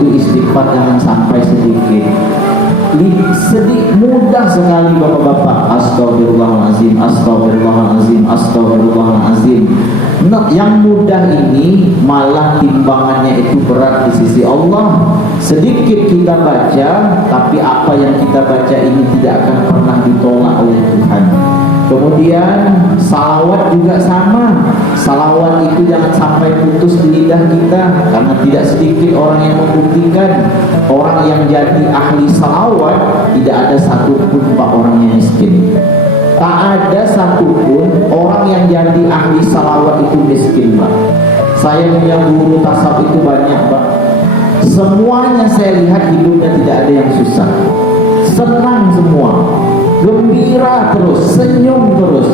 itu istighfar jangan sampai sedikit. Mudah sekali bapak-bapak, astagfirullahaladzim, astagfirullahaladzim, astagfirullahaladzim. Nah, yang mudah ini malah timbangannya itu berat di sisi Allah. Sedikit kita baca, tapi apa yang kita baca ini tidak akan pernah ditolak oleh Tuhan. Kemudian salawat juga sama. Salawat itu jangan sampai putus di lidah kita, karena tidak sedikit orang yang membuktikan orang yang jadi ahli salawat tidak ada satupun pak orang yang miskin. Tak ada satupun orang yang jadi ahli salawat itu miskin, Pak. Saya punya guru tasawuf itu banyak, Pak. Semuanya saya lihat hidupnya tidak ada yang susah, senang semua, gembira terus, senyum terus.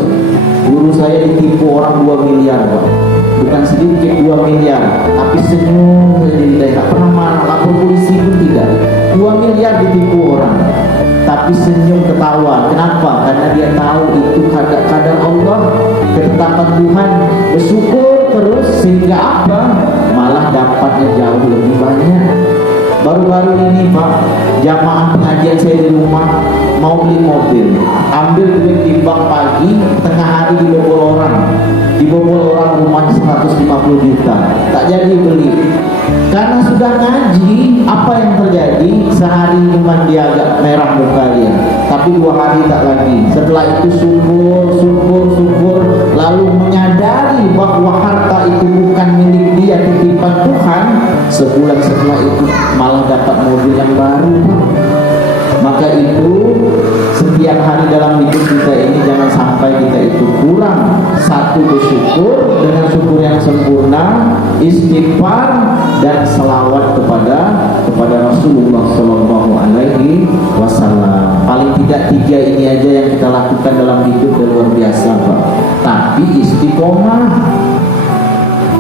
Guru saya ditipu orang 2 miliar, Pak. Bukan sedikit 2 miliar, tapi senyum saja, tidak pernah marah, lapor polisi pun tidak. 2 miliar ditipu orang, tapi senyum ketawa. Kenapa? Karena dia tahu itu kadar Allah, ketetapan Tuhan. Bersyukur terus sehingga apa? Malah dapatnya jauh lebih banyak. Baru-baru ini Pak, jamaah pengajian saya di rumah mau beli mobil, ambil duit di bank pagi, tengah hari dibobol orang rumahnya 150 juta, tak jadi beli. Karena sudah ngaji, apa yang terjadi? Sehari cuma dia agak merah muka dia, tapi 2 hari tak lagi. Setelah itu syukur, lalu menyadari bahwa harta itu bukan milik dia, titipan Tuhan. Sebulan setelah itu malah dapat mobil yang baru. Maka itu setiap hari dalam hidup kita ini jangan sampai kita itu kurang. Satu, bersyukur dengan syukur yang sempurna, istighfar dan selawat kepada Rasulullah Shallallahu Alaihi Wasallam. Paling tidak 3 ini aja yang kita lakukan dalam hidup dan luar biasa, Pak. Tapi istiqomah.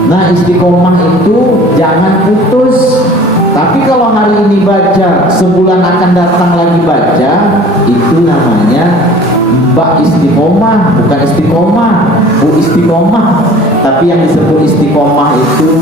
Nah, istiqomah itu jangan putus. Tapi kalau hari ini baca, sebulan akan datang lagi baca, itu namanya Mbak istiqomah, bukan istiqomah, Bu istiqomah. Tapi yang disebut istiqomah itu,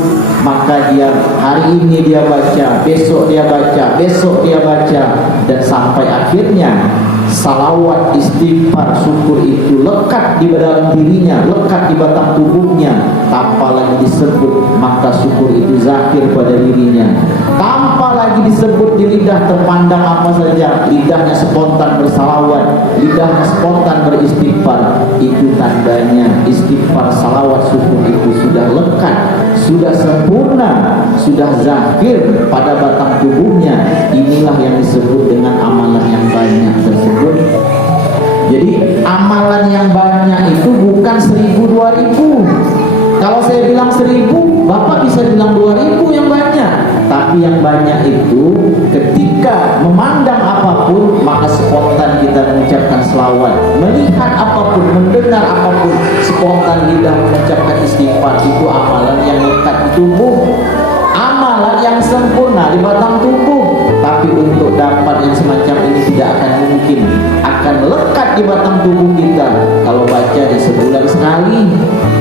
maka dia hari ini dia baca, besok dia baca, besok dia baca, dan sampai akhirnya salawat, istighfar, syukur itu lekat di dalam dirinya, lekat di batang tubuhnya, tanpa lagi disebut, maka syukur itu zahir pada dirinya. Tanpa lagi disebut di lidah terpandang apa saja, lidahnya spontan bersalawat, lidahnya spontan beristighfar. Itu tandanya istighfar, salawat, syukur itu sudah lekat, sudah sempurna, sudah zahir pada batang tubuhnya. Inilah yang disebut dengan amalan yang banyak tersebut. Jadi amalan yang banyak itu bukan 1000, 2000. Kalau saya bilang 1000, Bapak bisa bilang 2000 yang banyak. Tapi yang banyak itu ketika memandang apapun, maka spontan kita mengucapkan selawat. Melihat apapun, mendengar apapun, spontan lidah mengucapkan istighfar. Itu amalan yang lekat di tubuh, amalan yang sempurna di batang tubuh. Tapi untuk dapat yang semacam ini tidak akan mungkin, akan lekat di batang tubuh kita kalau baca di sebulan sekali.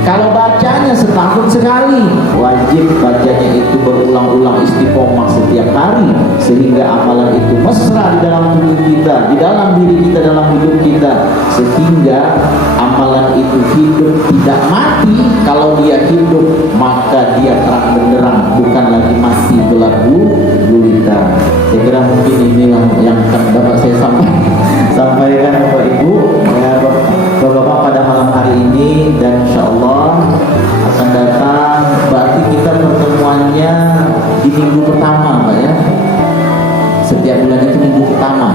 Kalau bacanya setahun sekali, wajib bacanya itu berulang-ulang, istiqomah setiap hari, sehingga amalan itu mesra di dalam tubuh kita, di dalam diri kita, dalam hidup kita, sehingga amalan itu hidup, tidak mati. Kalau dia hidup, maka dia terang benderang, bukan lagi mati gelap gulita. Saya kira mungkin inilah yang dapat saya sampaikan Bapak Ibu, ya, Bapak-bapak pada malam hari ini, dan insya Allah akan datang. Berarti kita pertemuannya di minggu pertama, Pak, ya. Setiap bulan itu minggu pertama.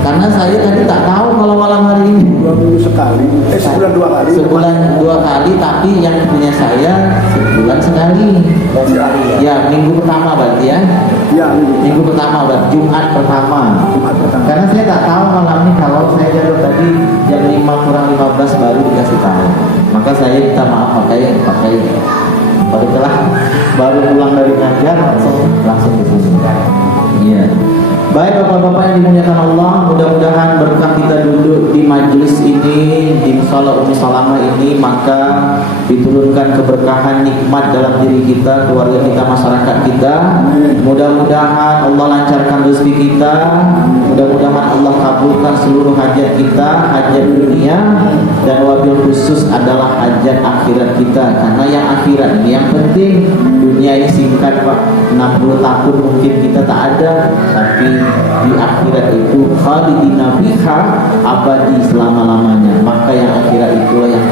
Karena saya tadi tak tahu kalau malam hari ini 2 minggu sekali, sebulan 2 kali. Sebulan 2 kali, tapi yang punya saya sebulan sekali. Ya, minggu pertama berarti ya. Ya, Minggu pertama berarti Jumat pertama. Karena saya tak tahu malam ini, kalau saya jadwal tadi jam 5 kurang 15 baru dikasih tahu. Maka saya minta maaf, pakai baru pulang dari ngajar langsung di sini. Iya. Baik bapak-bapak yang dimuliakan Allah, mudah-mudahan berkah kita duduk di majelis ini, di musala Umi Salamah ini, maka diturunkan keberkahan nikmat dalam diri kita, keluarga kita, masyarakat kita. Mudah-mudahan Allah lancarkan rezeki kita, mudah-mudahan Allah kabulkan seluruh hajat kita, hajat dunia, dan wabil khusus adalah hajat akhirat kita. Karena yang akhirat ini yang penting. Dunia ini singkat Pak, 60 tahun mungkin kita tak ada, tapi di akhirat itu khalidina fiha, abadi selama-lamanya. Maka yang akhirat itulah yang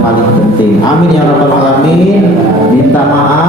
paling penting. Amin ya rabbal alamin. Minta maaf